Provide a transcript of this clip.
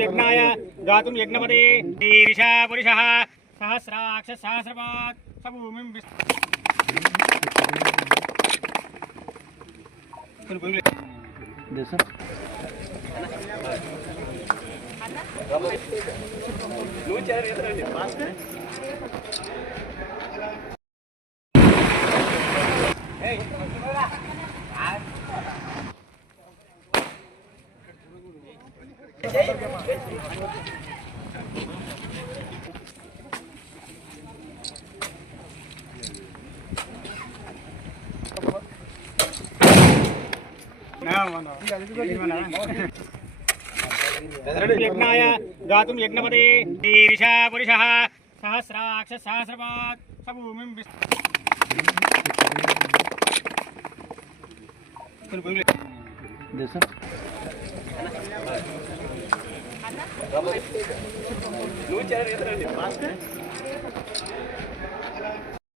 यज्ञाय गातुं यज्ञपदे ईर्षा पुरुषः सहस्राक्ष सहस्रपात् सभूमिं यज्ञाय गातुं यज्ञपदे ईर्षा पुरुषः सहस्राक्ष सहस्रपात् सभूमिं నువ్వు